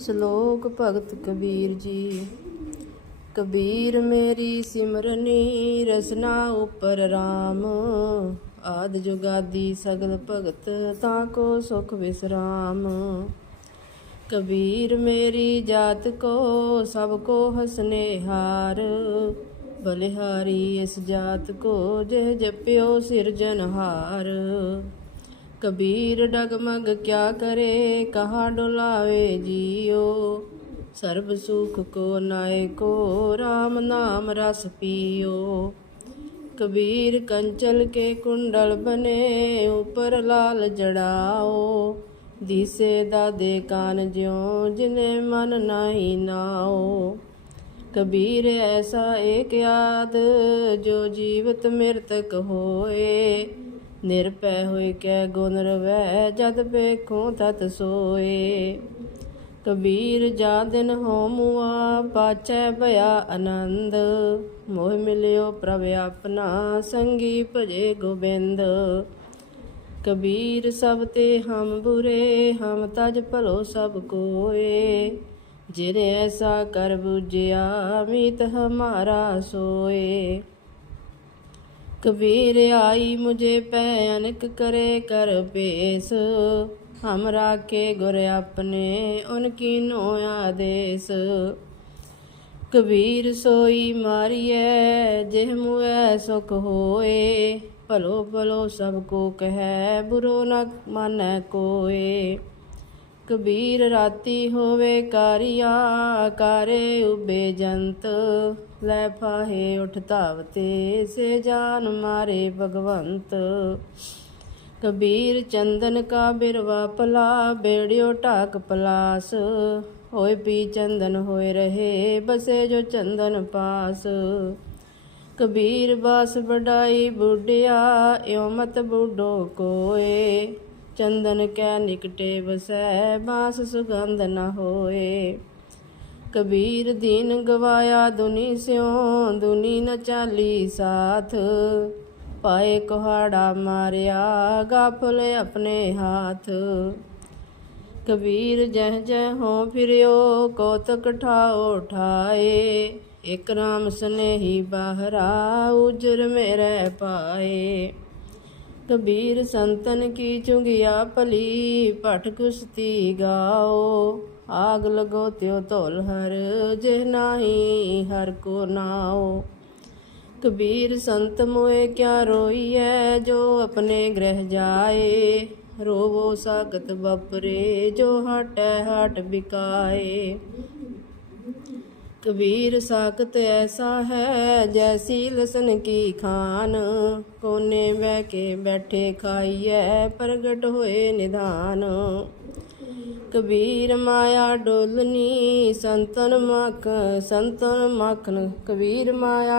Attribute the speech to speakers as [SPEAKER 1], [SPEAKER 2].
[SPEAKER 1] ਸ਼ਲੋਕ ਭਗਤ ਕਬੀਰ ਜੀ। ਕਬੀਰ ਮੇਰੀ ਸਿਮਰਨੀ, ਰਸਨਾ ਉਪਰ RAM ਆਦ ਜੁਗਾਦੀ ਸਗਲ ਭਗਤ, ਤਾਂ ਕੋ ਸੁਖ ਵਿਸਰਾਮ। ਕਬੀਰ ਮੇਰੀ ਜਾਤ ਕੋ, ਸਭ ਕੋ ਹਸਨੇ ਹਾਰ। ਬਲਿਹਾਰੀ ਇਸ ਜਾਤ ਕੋ, ਜਿਹ ਜਪਿਓ ਸਿਰਜਨਹਾਰ ਕਬੀਰ ਡਗਮਗ ਕਿਆ ਕਰੇ, ਕਹਾ ਡੁਲਾਵੇ ਜੀਓ? ਸਰਬ ਸੁਖ ਕੋ ਨਾਏ ਕੋ RAM ਨਾਮ ਰਸ ਪੀਓ। ਕਬੀਰ ਕੰਚਲ ਕੇ ਕੁੰਡਲ ਬਨੇ, ਉਪਰ ਲਾਲ ਜੜਾਓ। ਦੀਸੇ ਦਾਦੇ ਕਾਨ ਜਿਉ, ਜਿਨੇ ਮਨ ਨਾਹੀ ਨਾਓ। ਕਬੀਰ ਐਸਾ ਏਕ ਯਾਦ ਜੋ ਜੀਵਤ ਮਿਰਤਕ ਹੋਏ। ਨਿਰਪੈ ਹੋਇ ਕੈ ਗੁਣ ਰਵੈ, ਜਦ ਵੇਖੋ ਤਤ ਸੋਏ। ਕਬੀਰ ਜਾ ਦਿਨ ਹੋ ਮੁਆ ਪਾਚੈ ਭਇਆ ਆਨੰਦ। ਮੋਹ ਮਿਲਿਓ ਪ੍ਰਭ ਆਪਣਾ, ਸੰਗੀ ਭਜੇ ਗੋਬਿੰਦ। ਕਬੀਰ ਸਭ ਤੇ ਹਮ ਬੁਰੇ, ਹਮ ਤਜ ਭਲੋ ਸਭ ਕੋਏ। ਜਿਨੇ ਐਸਾ ਕਰ ਬੁਝਿਆ, ਮੀਤ ਹਮਾਰਾ ਸੋਏ। कबीर आई मुझे पै अनक करे कर पेश हम राखे गुर अपने उनकी नो आदेश कबीर सोई मारिए जेह मुए सुख होए भलो भलो सबको कहे बुरो न मानै कोए ਕਬੀਰ ਰਾਤੀ ਹੋਵੇ ਕਾਰਿਆ, ਕਾਰੇ ਉਬੇ ਜੰਤ। ਲੈ ਫਾਹੇ ਉਠ ਧਾਵਤੇ ਸੇ ਜਾਨ ਮਾਰੇ ਭਗਵੰਤ। ਕਬੀਰ ਚੰਦਨ ਕਾ ਬਿਰਵਾ ਪਲਾ ਬੇੜਿਓ ਢਾਕ ਪਲਾਸ। ਹੋਏ ਪੀ ਚੰਦਨ, ਹੋਏ ਰਹੇ ਬਸੇ ਜੋ ਚੰਦਨ ਪਾਸ। ਕਬੀਰ ਬਾਸ ਵਡਾਈ ਬੁੱਢਿਆ, ਇਉ ਮਤ ਬੁੱਢੋ ਕੋਏ। ਚੰਦਨ ਕੈ ਨਿਕਟੇ ਵਸੈ, ਬਾਸ ਸੁਗੰਧ ਨ ਹੋਏ। ਕਬੀਰ ਦੀਨ ਗਵਾਇਆ ਦੁਨੀ ਸਿਉ, ਦੁਨੀ ਨ ਚਾਲੀ ਸਾਥ। ਪਾਏ ਕੁਹਾੜਾ ਮਾਰਿਆ, ਗਾਫਲ ਆਪਣੇ ਹਾਥ। ਕਬੀਰ ਜਹ ਜਹ ਹੋ ਫਿਰਿਓ, ਕੋਤਕ ਠਾਓ ਠਾਏ ਇਕ ਰਾਮ ਸਨੇਹੀ ਬਾਹਰਾ, ਉਜਰ ਮੇਰੇ ਪਾਏ। ਕਬੀਰ ਸੰਤਨ ਕੀ ਚੁੰਗਿਆ ਭਲੀ ਪਟ ਕੁਸ਼ਤੀ ਗਾਓ। ਆਗ ਲਗੋ ਤਿਉ ਧੋਲ ਹਰ, ਜੇ ਨਾਹੀ ਹਰ ਕੋ ਨਾਓ। ਕਬੀਰ ਸੰਤ ਮੋਏ ਕਿਆ ਰੋਈਐ, ਜੋ ਆਪਣੇ ਗ੍ਰਹਿ ਜਾਏ। ਰੋਵੋ ਸਾਗਤ ਬਪਰੇ ਜੋ ਹਟੈ ਹਟ ਬਿਕਾਏ। ਕਬੀਰ ਸਾਖਤ ਐਸਾ ਹੈ ਜੈਸੀ ਲਸਨ ਕੀ ਖਾਨ। ਕੋਨੇ ਬਹਿ ਕੇ ਬੈਠੇ ਖਾਈਐ, ਪ੍ਰਗਟ ਹੋਏ ਨਿਧਾਨ। ਕਬੀਰ ਮਾਇਆ ਡੋਲਨੀ, ਸੰਤਨ ਮਖ, ਸੰਤਨ ਮਖਨ ਕਬੀਰ ਮਾਇਆ